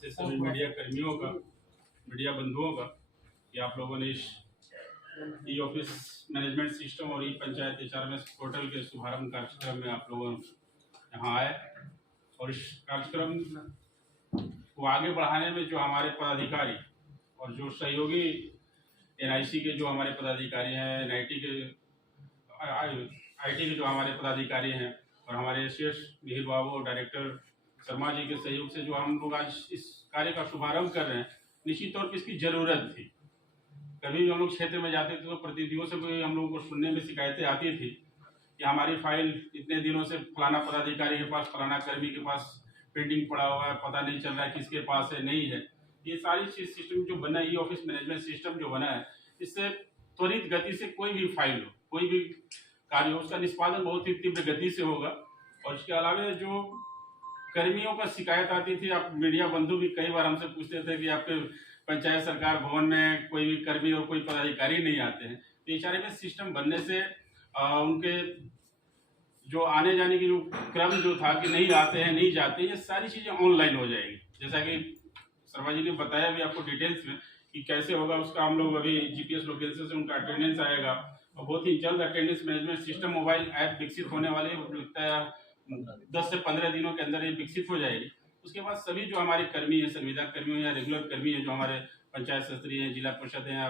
से सभी मीडिया कर्मियों का, मीडिया बंधुओं का कि आप लोगों ने इस ई ऑफिस मैनेजमेंट सिस्टम और ई पंचायत HRMS पोर्टल के शुभारंभ कार्यक्रम में आप लोगों यहाँ आए और इस कार्यक्रम को आगे बढ़ाने में जो हमारे पदाधिकारी और जो सहयोगी NIC के जो हमारे पदाधिकारी हैं, NIT के IT के जो हमारे पदाधिकारी हैं और हमारे एसएस मिहिर बाबू और डायरेक्टर शर्मा जी के सहयोग से जो हम लोग आज इस कार्य का शुभारंभ कर रहे हैं, निश्चित तौर पर इसकी ज़रूरत थी। कभी भी हम लोग क्षेत्र में जाते थे तो प्रतिनिधियों से भी हम लोगों को सुनने में शिकायतें आती थी कि हमारी फाइल इतने दिनों से फलाना पदाधिकारी के पास, फलाना कर्मी के पास पेंडिंग पड़ा हुआ है, पता नहीं चल रहा है किसके पास है, नहीं है। ये सारी चीज सिस्टम जो बना है, ई ऑफिस मैनेजमेंट सिस्टम जो बना है, इससे त्वरित गति से कोई भी फाइल हो, कोई भी कार्य हो, उसका निष्पादन बहुत ही तीव्र गति से होगा। और इसके अलावा जो कर्मियों का शिकायत आती थी, आप मीडिया बंधु भी कई बार हमसे पूछते थे कि आपके पंचायत सरकार भवन में कोई भी कर्मी और कोई पदाधिकारी नहीं आते हैं। तो HRMS सिस्टम बनने से उनके जो आने जाने की जो क्रम जो था कि नहीं आते हैं, नहीं जाते, ये सारी चीज़ें ऑनलाइन हो जाएगी। जैसा कि शर्मा जी ने बताया भी आपको डिटेल्स में कि कैसे होगा, उसका हम लोग अभी GPS लोकेशन से उनका अटेंडेंस आएगा और बहुत ही जल्द attendance management system mobile app विकसित होने वाले, लगता है 10 से 15 दिनों के अंदर ये विकसित हो जाएगी। उसके बाद सभी जो हमारे कर्मी हैं, संविदा कर्मी हैं या रेगुलर कर्मी हैं, जो हमारे पंचायत सदस्य हैं, जिला परिषद हैं या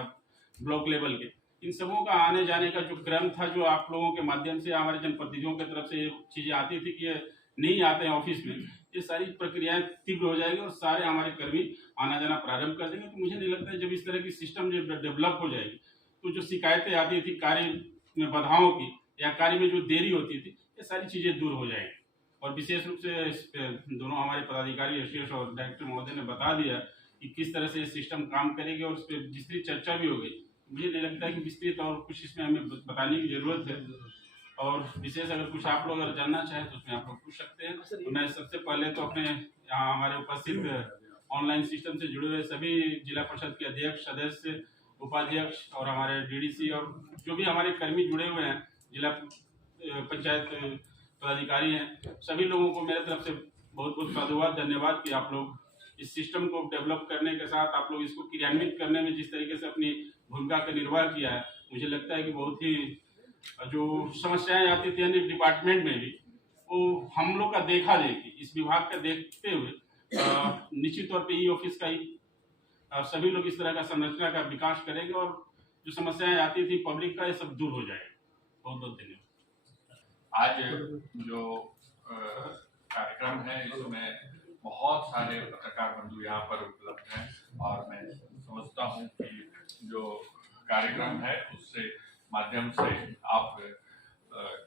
ब्लॉक लेवल के, इन सबों का आने जाने का जो क्रम था, जो आप लोगों के माध्यम से हमारे जनप्रतिनिधियों की तरफ से ये चीज़ें आती थी कि ये नहीं आते हैं ऑफिस में, ये सारी प्रक्रियाएं तीव्र हो जाएगी और सारे हमारे कर्मी आना जाना प्रारंभ कर देंगे। तो मुझे नहीं लगता है जब इस तरह की सिस्टम जब डेवलप हो जाएगी तो जो शिकायतें आती थी कार्य में बाधाओं की या कार्य में जो देरी होती थी, ये सारी चीज़ें दूर हो जाएंगी। और विशेष रूप से इस दोनों हमारे पदाधिकारी एसडीएस और डायरेक्टर महोदय ने बता दिया कि किस तरह से ये सिस्टम काम करेगी और उस पर विस्तृत चर्चा भी हो गई। मुझे नहीं लगता है कि विस्तृत और कुछ इसमें हमें बताने की जरूरत है। और विशेष अगर कुछ आप लोग अगर जानना चाहें तो उसमें आप लोग पूछ सकते हैं। तो मैं सबसे पहले तो अपने यहाँ हमारे उपस्थित ऑनलाइन सिस्टम से जुड़े हुए सभी जिला परिषद के अध्यक्ष, सदस्य, उपाध्यक्ष और हमारे DDC और जो भी हमारे कर्मी जुड़े हुए हैं, जिला पंचायत पदाधिकारी हैं, सभी लोगों को मेरे तरफ से बहुत बहुत साधुवाद, धन्यवाद कि आप लोग इस सिस्टम को डेवलप करने के साथ आप लोग इसको क्रियान्वित करने में जिस तरीके से अपनी भूमिका का निर्वाह किया है। मुझे लगता है कि बहुत ही जो समस्याएं आती थी अनेक डिपार्टमेंट में भी, वो हम लोग का देखा देखी, इस विभाग का देखते हुए निश्चित तौर पे ई ऑफिस का ही सभी लोग इस तरह का संरचना का विकास करेंगे और जो समस्याएं आती थी पब्लिक का, ये सब दूर हो जाएगा। बहुत बहुत धन्यवाद। आज जो कार्यक्रम है इसमें बहुत सारे पत्रकार बंधु यहाँ पर उपलब्ध हैं और मैं समझता हूँ कि जो कार्यक्रम है उससे माध्यम से आप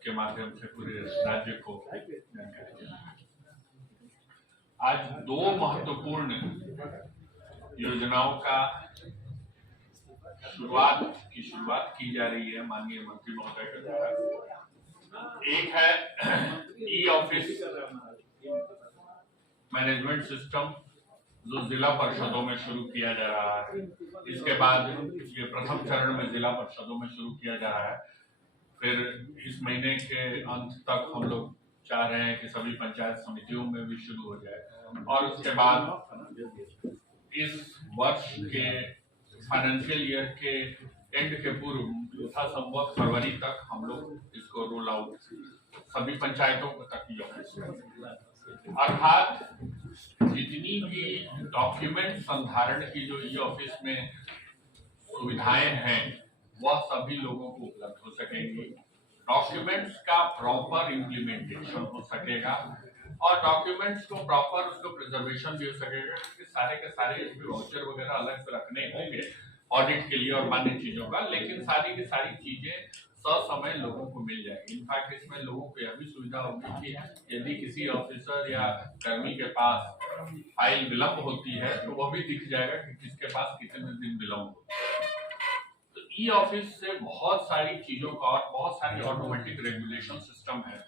के माध्यम से पूरे राज्य को जानकारी। आज दो महत्वपूर्ण योजनाओं का शुरुआत की जा रही है माननीय मंत्री महोदय के द्वारा। एक है ई ऑफिस मैनेजमेंट सिस्टम जो जिला परिषदों में शुरू किया जा रहा है। इसके बाद ये प्रथम चरण में जिला परिषदों में शुरू किया जा रहा है। फिर इस महीने के अंत तक हम लोग चाह रहे हैं कि सभी पंचायत समितियों में भी शुरू हो जाए और उसके बाद इस वर्ष के फाइनेंशियल ईयर के एंड के पूर्व यथासंभव फरवरी तक हम लोग इसको रोल आउट सभी पंचायतों तक ही अर्थात जितनी भी डॉक्यूमेंट संधारण की जो ई ऑफिस में सुविधाएं हैं वह सभी लोगों को उपलब्ध हो सकेंगी। डॉक्यूमेंट्स का प्रॉपर इम्प्लीमेंटेशन हो सकेगा और डॉक्यूमेंट्स को प्रॉपर उसको प्रिजर्वेशन भी हो सकेगा, क्योंकि सारे के सारे वाउचर वगैरह अलग से रखने होंगे ऑडिट के लिए और अन्य चीजों का, लेकिन सारी की सारी चीजें ससमय लोगों को मिल जाएगी। इनफैक्ट इसमें लोगों को यह भी सुविधा होगी कि यदि किसी ऑफिसर या कर्मी के पास फाइल विलंब होती है तो वह भी दिख जाएगा कि किसके पास कितने दिन विलंब होता है। तो ई ऑफिस से बहुत सारी चीजों का और बहुत सारी ऑटोमेटिक रेगुलेशन सिस्टम है,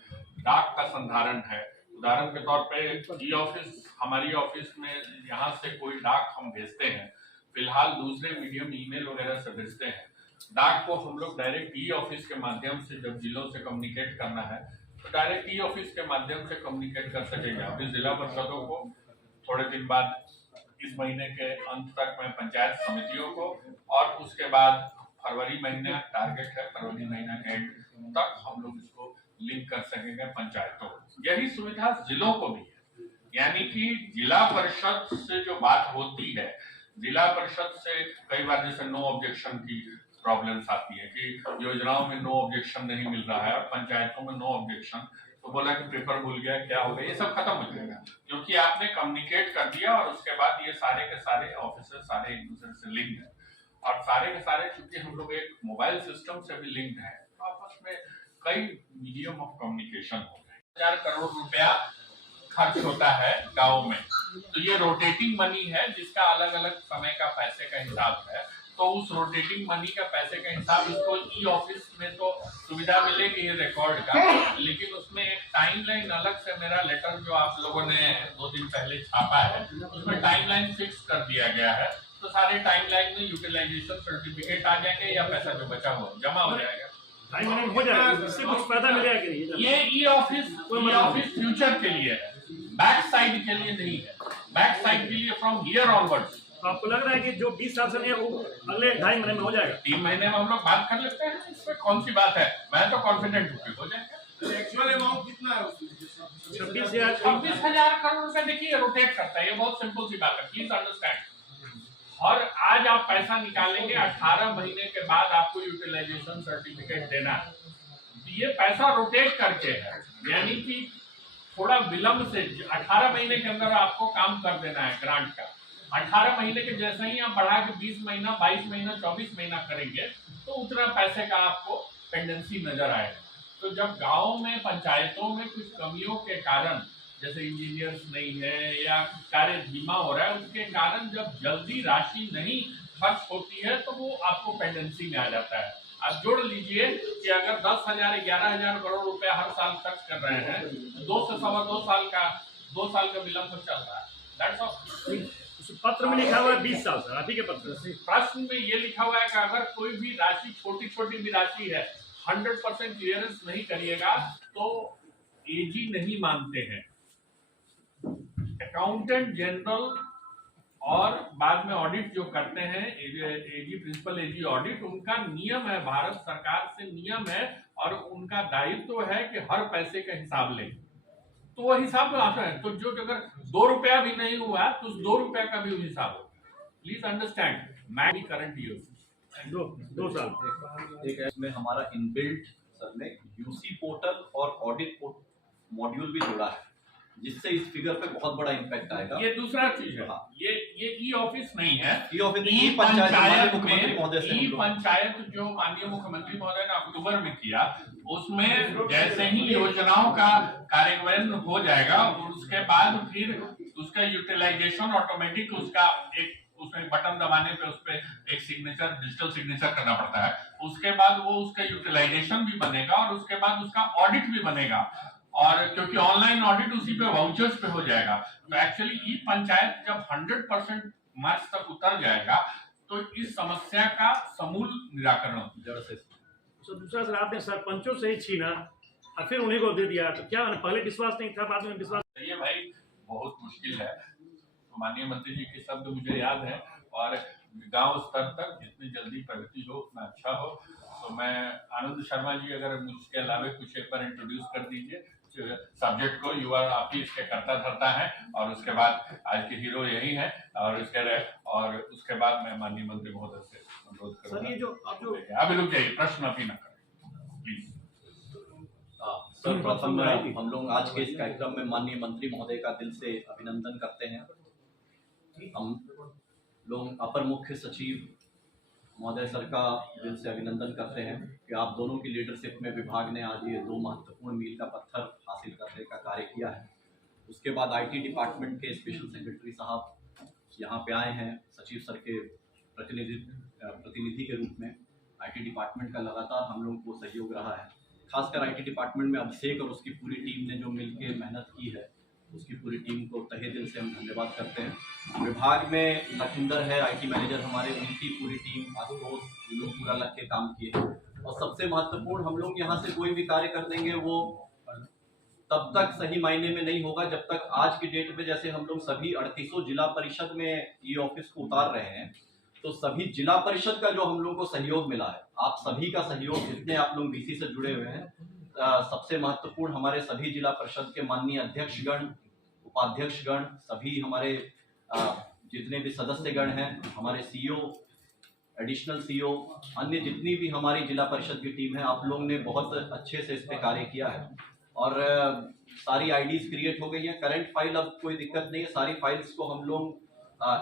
डाक का संधारण है। उदाहरण के तौर पे ई ऑफिस, हमारी ऑफिस में यहाँ से कोई डाक हम भेजते हैं, फिलहाल दूसरे मीडियम ईमेल वगैरह से भेजते हैं। डाक को हम लोग डायरेक्ट ई ऑफिस के माध्यम से जब जिलों से कम्युनिकेट करना है तो डायरेक्ट ई ऑफिस के माध्यम से कम्युनिकेट कर सकेंगे। अभी जिला परिषदों को थोड़े दिन बाद इस महीने के अंत तक मैं पंचायत समितियों को, और उसके बाद फरवरी महीने टारगेट है, फरवरी महीना के एंड तक हम लोग इसको लिंक कर सकेंगे पंचायतों को। यही सुविधा जिलों को भी है, यानी कि जिला परिषद से जो बात होती है, जिला परिषद से कई बार जैसे नो ऑब्जेक्शन की प्रॉब्लम्स आती है कि योजनाओं में नो ऑब्जेक्शन नहीं मिल रहा है और पंचायतों में नो ऑब्जेक्शन, तो बोला कि पेपर भूल गया, क्या हो गया, ये सब खत्म हो जाएगा क्योंकि आपने कम्युनिकेट कर दिया और उसके बाद ये सारे के सारे ऑफिसर सारे एक दूसरे से लिंक है, और सारे के सारे चूंकि हम लोग एक मोबाइल सिस्टम से भी लिंक्ड है, तो आपस में कई मीडियम ऑफ कम्युनिकेशन हो गए। 1000 करोड़ रुपया खर्च होता है गाँव में, तो ये रोटेटिंग मनी है जिसका अलग अलग समय का पैसे का हिसाब है, तो उस रोटेटिंग मनी का पैसे का हिसाब इसको ई ऑफिस में तो सुविधा मिलेगी रिकॉर्ड का, लेकिन उसमें एक टाइमलाइन अलग से, मेरा लेटर जो आप लोगों ने 2 दिन पहले छापा है उसमें टाइमलाइन फिक्स कर दिया गया है, तो सारे टाइमलाइन में यूटिलाइजेशन सर्टिफिकेट आ जाएंगे या पैसा जो बचा हुआ जमा हो जाएगा, टाइमलाइन हो जाएगा, इससे कुछ फायदा मिलेगा कि नहीं? ये ई ऑफिस फ्यूचर के लिए है, बैक साइड के लिए नहीं है, बैक साइड के लिए फ्रॉम हियर ऑनवर्ड्स। आपको लग रहा है कि जो 20 साल से नहीं है वो अगले 2.5 महीने में हो जाएगा? 3 महीने में हम लोग बात कर लेते हैं, इसमें कौन सी बात है, मैं तो कॉन्फिडेंट हूँ कि हो जाएगा। एक्चुअल अमाउंट कितना है? 26,000 करोड़ रुपए देखिए रोटेट करता है, ये बहुत सिंपल सी बात है, प्लीज अंडरस्टैंड। और आज आप पैसा निकालेंगे, 18 महीने के बाद आपको यूटिलाइजेशन सर्टिफिकेट देना है, तो ये पैसा रोटेट करके है, यानी कि थोड़ा विलंब से 18 महीने के अंदर आपको काम कर देना है ग्रांट का। 18 महीने के जैसे ही आप बढ़ा के 20 महीना, 22 महीना, 24 महीना करेंगे तो उतना पैसे का आपको पेंडेंसी नजर आएगा। तो जब गाँव में पंचायतों में कुछ कमियों के कारण, जैसे इंजीनियर्स नहीं है या कार्य धीमा हो रहा है, उसके कारण जब जल्दी राशि नहीं खर्च होती है तो वो आपको पेंडेंसी में आ जाता है। आप जोड़ लीजिए कि अगर 10,000 11,000 करोड़ रुपया हर साल खर्च कर रहे हैं, 2 से सवा 2 साल का विलंब चल रहा है। That's all. पत्र में लिखा हुआ है 20 साल सर, आप ही के पत्र प्रश्न में ये लिखा हुआ है कि अगर कोई भी राशि, छोटी छोटी भी राशि है, 100% क्लियरेंस नहीं करिएगा तो एजी नहीं मानते हैं। अकाउंटेंट जनरल और बाद में ऑडिट जो करते हैं, एजी प्रिंसिपल एजी ऑडिट, उनका नियम है, भारत सरकार से नियम है और उनका दायित्व है कि हर पैसे का हिसाब लें, तो वो हिसाब आता है। तो जो अगर 2 रुपया भी नहीं हुआ तो उस 2 रुपया का भी हिसाब होगा। प्लीज अंडरस्टैंड, मैं करंट ईयर 2 साल एक इसमें हमारा इनबिल्ट सर में यूसी पोर्टल और ऑडिट मॉड्यूल भी जुड़ा है, जिससे इस फिगर पे बहुत बड़ा इम्पैक्ट आएगा। ये दूसरा चीज है, ये ई ऑफिस नहीं है, ई ऑफिस ई पंचायत मुख्यमंत्री महोदय से ई पंचायत जो माननीय मुख्यमंत्री महोदय ने अक्टूबर में किया, उसमें जैसे ही योजनाओं का कार्यान्वयन हो जाएगा और उसके बाद फिर उसका यूटिलाइजेशन ऑटोमेटिक, उसका एक उसमें बटन दबाने पे उस पे एक सिग्नेचर, डिजिटल सिग्नेचर करना पड़ता है, उसके बाद वो उसका यूटिलाइजेशन भी बनेगा और उसके बाद उसका ऑडिट भी बनेगा, और क्योंकि ऑनलाइन ऑडिट उसी पे वाउचर्स पे हो जाएगा। तो एक्चुअली ई पंचायत जब 100% मार्च तक उतर जाएगा तो इस समस्या का समूल निराकरण हो जाएगा। तो दूसरा सर, आपने सरपंचों से ही छीना और फिर उन्हीं को दे दिया, तो क्या पहले विश्वास नहीं था, बाद में विश्वास? ये भाई बहुत मुश्किल है, तो माननीय मंत्री जी के शब्द मुझे याद है, और गांव स्तर तक जितनी जल्दी प्रगति हो उतना अच्छा हो। तो मैं आनंद शर्मा जी, अगर मुझके अलावा कुछ एक बार इंट्रोड्यूस कर दीजिए सब्जेक्ट को, युवा आप ही इसके करता धरता है, और उसके बाद आज के हीरो यही है, और उसके बाद मैं माननीय मंत्री महोदय से अनुरोध करूंगा। सर ये जो अभी रुक जाइए, प्रश्न अभी न करें प्लीज। सर प्रथम हम लोग आज के इस कार्यक्रम में माननीय मंत्री महोदय का दिल से अभिनंदन करते हैं। हम लोग अपर मुख्य सचिव महोदय सर का दिल से अभिनंदन करते हैं कि आप दोनों की लीडरशिप में विभाग ने आज ये 2 महत्वपूर्ण मील का पत्थर हासिल करने का कार्य किया है। उसके बाद आईटी डिपार्टमेंट के स्पेशल सेक्रेटरी साहब यहाँ पे आए हैं, सचिव सर के प्रतिनिधि के रूप में। आईटी डिपार्टमेंट का लगातार हम लोगों को सहयोग रहा है, खासकर आईटी डिपार्टमेंट में अभिषेक और उसकी पूरी टीम ने जो मिलकर मेहनत की है, उसकी पूरी टीम को तहे दिल से हम धन्यवाद करते हैं। विभाग में लखिंदर है आईटी मैनेजर हमारे, उनकी पूरी टीम, आशुतोष, लोग पूरा लग के काम किए हैं। और सबसे महत्वपूर्ण, हम लोग यहाँ से कोई भी कार्य कर देंगे वो तब तक सही मायने में नहीं होगा जब तक आज की डेट में जैसे हम लोग सभी 3800 जिला परिषद में ई ऑफिस को उतार रहे हैं, तो सभी जिला परिषद का जो हम लोग को सहयोग मिला है, आप सभी का सहयोग, जितने आप लोग बीसी से जुड़े हुए हैं, सबसे महत्वपूर्ण हमारे सभी जिला परिषद के माननीय अध्यक्षगण, उपाध्यक्षगण, सभी हमारे जितने भी सदस्यगण हैं, हमारे सीईओ, एडिशनल सीईओ, अन्य जितनी भी हमारी जिला परिषद की टीम है, आप लोग ने बहुत अच्छे से इस पे कार्य किया है और सारी आईडीज क्रिएट हो गई है। करंट फाइल अब कोई दिक्कत नहीं है, सारी फाइल्स को हम लोग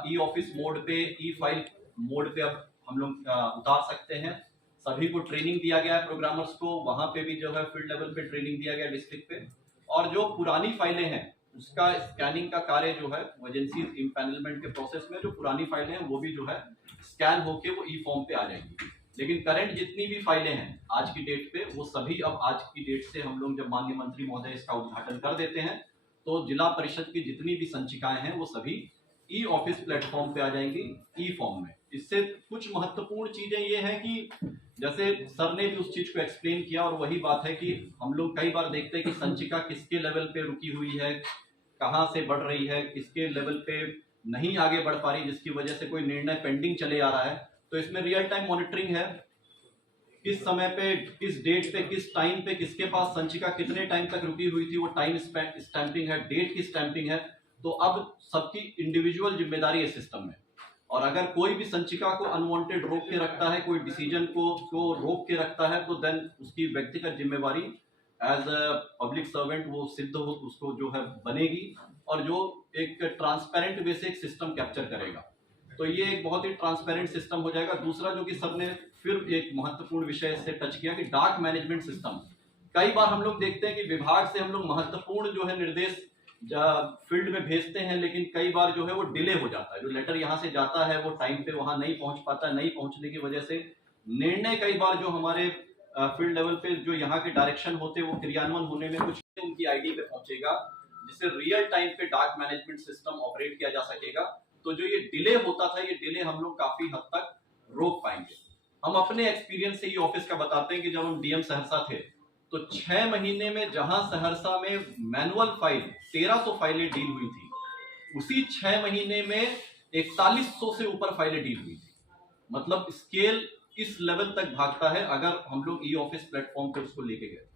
ई ऑफिस मोड पे, ई फाइल मोड पे अब हम लोग उतार सकते हैं। सभी को ट्रेनिंग दिया गया है, प्रोग्रामर्स को वहां पे भी जो है फील्ड लेवल पे ट्रेनिंग दिया गया डिस्ट्रिक्ट पे, और जो पुरानी फाइलें हैं उसका स्कैनिंग का कार्य जो है एजेंसी इम्पैनलमेंट के प्रोसेस में, जो पुरानी फाइलें हैं वो भी जो है स्कैन होके वो ई फॉर्म पे आ जाएंगी। लेकिन करंट जितनी भी फाइलें हैं आज की डेट पे, वो सभी अब आज की डेट से हम लोग जब माननीय मंत्री महोदय इसका उद्घाटन कर देते हैं तो जिला परिषद की जितनी भी संचिकाएं हैं वो सभी ई ऑफिस प्लेटफॉर्म पे आ जाएंगी ई फॉर्म में। इससे कुछ महत्वपूर्ण चीजें ये हैं कि जैसे सर ने भी उस चीज को एक्सप्लेन किया, और वही बात है कि हम लोग कई बार देखते हैं कि संचिका किसके लेवल पे रुकी हुई है, कहाँ से बढ़ रही है, किसके लेवल पे नहीं आगे बढ़ पा रही, जिसकी वजह से कोई निर्णय पेंडिंग चले आ रहा है। तो इसमें रियल टाइम मॉनिटरिंग है, किस समय पे, किस डेट पे, किस टाइम पे किसके पास संचिका कितने टाइम तक रुकी हुई थी, वो टाइम स्टैंपिंग है, डेट की स्टैंपिंग है। तो अब सबकी इंडिविजुअल जिम्मेदारी है सिस्टम में, और अगर कोई भी संचिका को अनवांटेड रोक के रखता है, कोई डिसीजन को रोक के रखता है, तो देन उसकी व्यक्तिगत जिम्मेवारी एज अ पब्लिक सर्वेंट वो सिद्ध हो, उसको जो है बनेगी, और जो एक ट्रांसपेरेंट वे से एक सिस्टम कैप्चर करेगा। तो ये एक बहुत ही ट्रांसपेरेंट सिस्टम हो जाएगा। दूसरा जो कि सर ने फिर एक महत्वपूर्ण विषय से टच किया कि डाक मैनेजमेंट सिस्टम। कई बार हम लोग देखते हैं कि विभाग से हम लोग महत्वपूर्ण जो है निर्देश फील्ड में भेजते हैं, लेकिन कई बार जो है वो डिले हो जाता है, जो लेटर यहाँ से जाता है वो टाइम पे वहां नहीं पहुंच पाता, नहीं पहुंचने की वजह से निर्णय कई बार जो हमारे फील्ड लेवल पे जो यहाँ के डायरेक्शन होते हैं वो क्रियान्वयन होने में कुछ उनकी आईडी पे पहुंचेगा, जिससे रियल टाइम पे डाक मैनेजमेंट सिस्टम ऑपरेट किया जा सकेगा। तो जो ये डिले होता था, ये डिले हम लोग काफी हद तक रोक पाएंगे। हम अपने एक्सपीरियंस से ये ऑफिस का बताते हैं कि जब हम डीएम सहरसा थे तो 6 महीने में जहां सहरसा में मैनुअल फाइल 1300 फाइलें डील हुई थी, उसी 6 महीने में 4100 से ऊपर फाइलें डील हुई थी। मतलब स्केल इस लेवल तक भागता है अगर हम लोग ई ऑफिस प्लेटफॉर्म पे उसको लेके गए।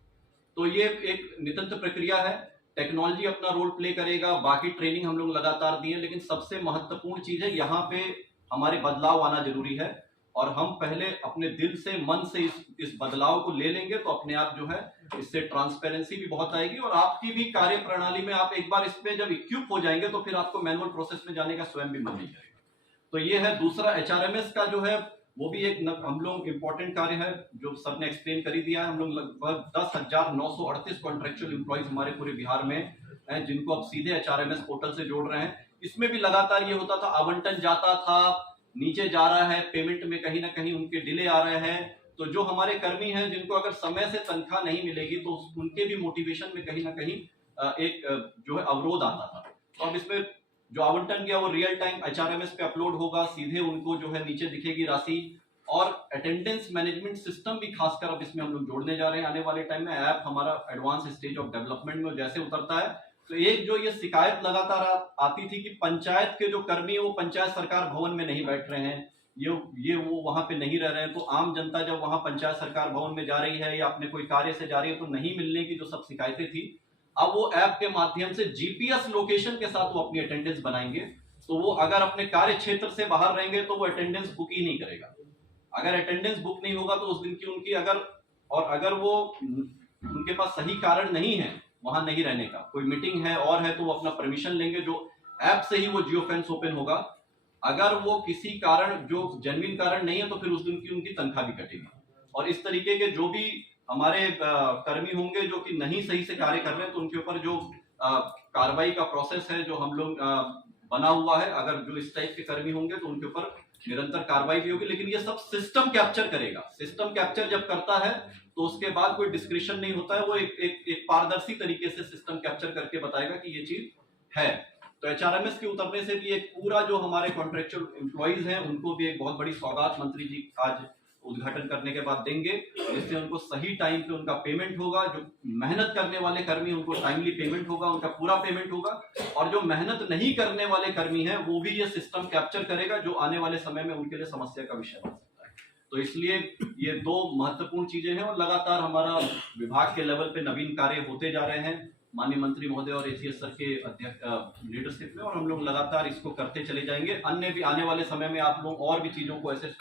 तो ये एक निरंतर प्रक्रिया है, टेक्नोलॉजी अपना रोल प्ले करेगा, बाकी ट्रेनिंग हम लोग लगातार दिए, लेकिन सबसे महत्वपूर्ण चीज है यहाँ पे हमारे बदलाव आना जरूरी है, और हम पहले अपने दिल से, मन से इस बदलाव को ले लेंगे तो अपने आप जो है इससे ट्रांसपेरेंसी भी बहुत आएगी, और आपकी भी कार्य प्रणाली में आप एक बार इसमें जब इक्विप हो जाएंगे तो फिर आपको मैनुअल प्रोसेस में जाने का स्वयं भी मन नहीं करेगा। तो ये है। दूसरा एचआरएमएस का जो है वो भी एक हम लोग इम्पोर्टेंट कार्य है, जो सर ने एक्सप्लेन कर ही दिया है। हम लोग लगभग 10,938 कॉन्ट्रेक्चुअल एम्प्लॉइज हमारे पूरे बिहार में हैं, जिनको अब सीधे एचआरएमएस पोर्टल से जोड़ रहे हैं। इसमें भी लगातार ये होता था, आवंटन जाता था, नीचे जा रहा है, पेमेंट में कहीं ना कहीं उनके डिले आ रहे हैं। तो जो हमारे कर्मी हैं जिनको अगर समय से तनख्वाह नहीं मिलेगी तो उनके भी मोटिवेशन में कहीं ना कहीं एक जो है अवरोध आता था। तो अब इसमें जो आवंटन किया वो रियल टाइम एचआरएमएस पे अपलोड होगा, सीधे उनको जो है नीचे दिखेगी राशि। और अटेंडेंस मैनेजमेंट सिस्टम भी खासकर अब इसमें हम लोग जोड़ने जा रहे हैं आने वाले टाइम में। ऐप हमारा एडवांस स्टेज ऑफ डेवलपमेंट में जैसे उतरता है, तो एक जो ये शिकायत लगातार आती थी कि पंचायत के जो कर्मी है वो पंचायत सरकार भवन में नहीं बैठ रहे हैं, ये वो वहां पे नहीं रह रहे हैं। तो आम जनता जब वहां पंचायत सरकार भवन में जा रही है या अपने कोई कार्य से जा रही है तो नहीं मिलने की जो सब शिकायतें थी, अब वो ऐप के माध्यम से जीपीएस लोकेशन के साथ वो अपनी अटेंडेंस बनाएंगे। तो वो अगर अपने कार्य क्षेत्र से बाहर रहेंगे तो वो अटेंडेंस बुक ही नहीं करेगा। अगर अटेंडेंस बुक नहीं होगा तो उस दिन की उनकी अगर वो उनके पास सही कारण नहीं है वहां नहीं रहने का, कोई मीटिंग है और है, तो वो अपना परमिशन लेंगे, जो ऐप से ही वो जियो फेंस ओपन होगा। अगर वो किसी कारण जो जेन्युइन कारण नहीं है तो फिर उस दिन की उनकी तनख्वाह भी कटेगी। और इस तरीके के जो भी हमारे कर्मी होंगे जो कि नहीं सही से कार्य कर रहे हैं तो उनके ऊपर जो कार्रवाई का प्रोसेस है जो हम लोग बना हुआ है, अगर जो इस टाइप के कर्मी होंगे तो उनके ऊपर निरंतर कार्रवाई भी होगी। लेकिन ये सब सिस्टम कैप्चर करेगा। सिस्टम कैप्चर जब करता है तो उसके बाद कोई डिस्क्रिप्शन नहीं होता है, वो एक पारदर्शी तरीके से सिस्टम कैप्चर करके बताएगा कि ये चीज है। तो एचआरएमएस के उतरने से भी एक पूरा जो हमारे कॉन्ट्रेक्चुअल एम्प्लॉइज हैं उनको भी एक बहुत बड़ी सौगात मंत्री जी आज उद्घाटन करने के बाद देंगे, जिससे उनको सही टाइम पे उनका पेमेंट होगा। जो मेहनत करने वाले कर्मी उनको टाइमली पेमेंट होगा, उनका पूरा पेमेंट होगा, और जो मेहनत नहीं करने वाले कर्मी हैं वो भी ये सिस्टम कैप्चर करेगा, जो आने वाले समय में उनके लिए समस्या का विषय बन सकता है। तो इसलिए ये दो महत्वपूर्ण चीजें हैं, और लगातार हमारा विभाग के लेवल पे नवीन कार्य होते जा रहे हैं माननीय मंत्री महोदय और एसीएस सर के लीडरशिप में, और हम लोग लगातार इसको करते चले जाएंगे। अन्य भी आने वाले समय में आप लोग और भी चीजों को ऐसे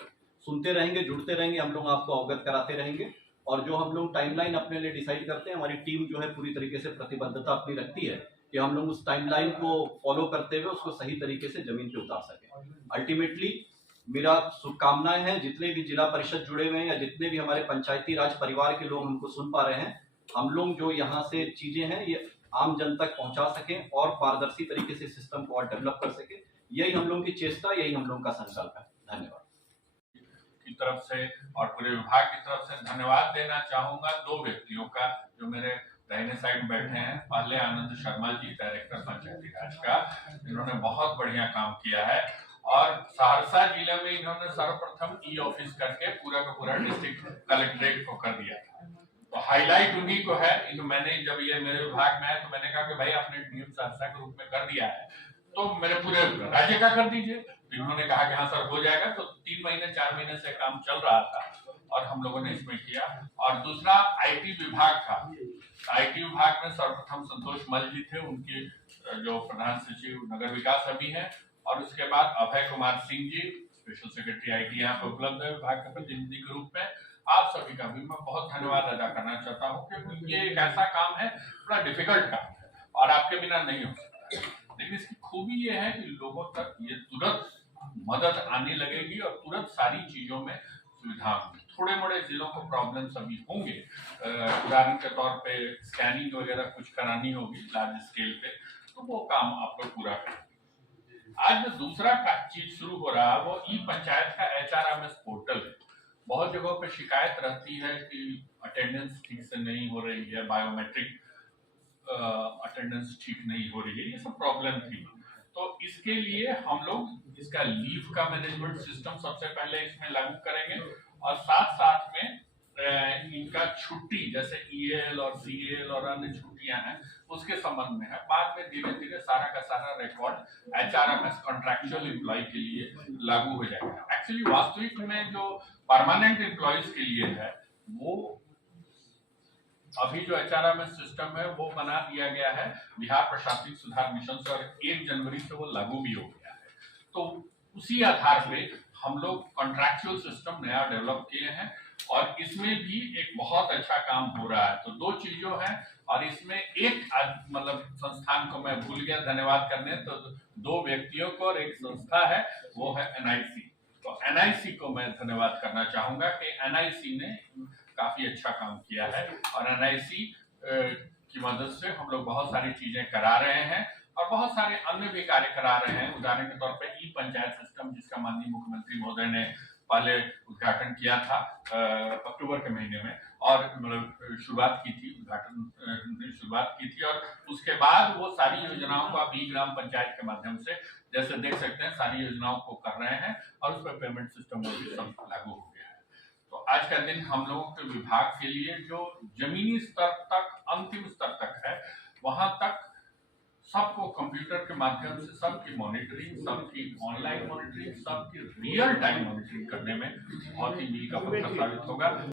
सुनते रहेंगे, जुड़ते रहेंगे, हम लोग आपको अवगत कराते रहेंगे। और जो हम लोग टाइमलाइन अपने लिए डिसाइड करते हैं, हमारी टीम जो है पूरी तरीके से प्रतिबद्धता अपनी रखती है कि हम लोग उस टाइमलाइन को फॉलो करते हुए उसको सही तरीके से जमीन पे उतार सकें। अल्टीमेटली मेरा शुभकामनाएं हैं जितने भी जिला परिषद जुड़े हुए हैं या जितने भी हमारे पंचायती राज परिवार के लोग हमको सुन पा रहे हैं, हम लोग जो यहाँ से चीजें हैं ये आम जन तक पहुंचा सकें और पारदर्शी तरीके से सिस्टम को और डेवलप कर सके। यही हम लोगों की चेष्टा, यही हम लोगों का संकल्प है। धन्यवाद की तरफ से और पूरे विभाग की तरफ से धन्यवाद देना चाहूंगा दो व्यक्तियों का जो मेरे दाहिने साइड बैठे हैं। पहले आनंद शर्मा जी, डायरेक्टर पंचायती राज का, इन्होंने बहुत बढ़िया काम किया है, और सहरसा जिले में इन्होंने सर्वप्रथम ई ऑफिस करके पूरा का पूरा डिस्ट्रिक्ट कलेक्ट्रेट को कर दिया था। तो हाईलाइट उन्हीं को है। मैंने जब ये मेरे विभाग में है तो मैंने कहा कि भाई आपने डीएम सहरसा के रूप में कर दिया है तो मेरे पूरे राज्य का कर दीजिए। तो इन्होंने कहा कि हाँ सर हो जाएगा। तो 3 महीने 4 महीने से काम चल रहा था और हम लोगों ने इसमें किया। और दूसरा आईटी विभाग था। आईटी विभाग में सर्वप्रथम संतोष मल जी थे, उनके जो प्रधान सचिव नगर विकास अभी हैं, और उसके बाद Abhay Kumar Singh ji, special secretary IT यहाँ पे उपलब्ध है विभाग के प्रतिनिधि के रूप में। आप सभी का भी मैं बहुत धन्यवाद अदा करना चाहता हूँ, क्योंकि ये एक ऐसा काम है, बड़ा डिफिकल्ट काम है और आपके बिना नहीं हो सकता। लेकिन इसकी खूबी ये है कि लोगों तक ये तुरंत मदद आने लगेगी और तुरंत सारी चीजों में सुविधा होगी। थोड़े मोड़े जिलों को प्रॉब्लम्स अभी होंगे, उदाहरण के तौर पे स्कैनिंग वगैरह कुछ करानी होगी लार्ज स्केल पे, तो वो काम आप लोग पूरा करेंगे। आज जो दूसरा चीज शुरू हो रहा है वो ई पंचायत का HRMS पोर्टल है। बहुत जगहों पे शिकायत रहती है कि अटेंडेंस ठीक से नहीं हो रही है, बायोमेट्रिक अटेंडेंस ठीक नहीं हो रही है, ये सब प्रॉब्लम थी। तो इसके लिए हम लोग इसका लीव का मैनेजमेंट सिस्टम सबसे पहले इसमें लागू करेंगे, और साथ साथ में इनका छुट्टी जैसे EAL और CAL और अन्य छुट्टियां हैं उसके संबंध में है। बाद में धीरे धीरे सारा का सारा रिकॉर्ड HRMS कॉन्ट्रैक्चुअल एम्प्लॉय के लिए लागू हो जाएगा। एक्चुअली वास्तविक में जो परमानेंट एम्प्लॉयज के लिए है वो अभी जो HRMS सिस्टम है वो बना दिया गया है बिहार प्रशासनिक सुधार मिशन से, और 1 जनवरी से वो लागू भी हो गया है। तो उसी आधार पे हम लोग कॉन्ट्रैक्चुअल सिस्टम नया डेवलप किए हैं और इसमें भी एक बहुत अच्छा काम हो रहा है। तो 2 चीजों हैं, और इसमें एक मतलब संस्थान को मैं भूल गया धन्यवाद करने, तो 2 व्यक्तियों को और एक संस्था है वो है NIC। तो NIC को मैं धन्यवाद करना चाहूंगा कि NIC ने काफी अच्छा काम किया है, और NIC की मदद से हम लोग बहुत सारी चीजें करा रहे हैं और बहुत सारे अन्य भी कार्य करा रहे हैं। उदाहरण के तौर पे ई पंचायत सिस्टम जिसका माननीय मुख्यमंत्री महोदय ने पहले उद्घाटन किया था अक्टूबर के महीने में, और मतलब शुरुआत की थी, उद्घाटन शुरुआत की थी, और उसके बाद वो सारी योजनाओं को अभी ग्राम पंचायत के माध्यम से जैसे देख सकते हैं सारी योजनाओं को कर रहे हैं, और उस पर पेमेंट सिस्टम भी सब लागू हो गया है। तो आज का दिन हम लोगों के विभाग के लिए जो जमीनी स्तर तक, अंतिम स्तर तक है, वहां तक सबको कंप्यूटर के माध्यम से सबकी मॉनिटरिंग, सबकी ऑनलाइन मॉनिटरिंग, सबकी रियल टाइम मॉनिटरिंग करने में बहुत ही मील का पत्थर साबित होगा।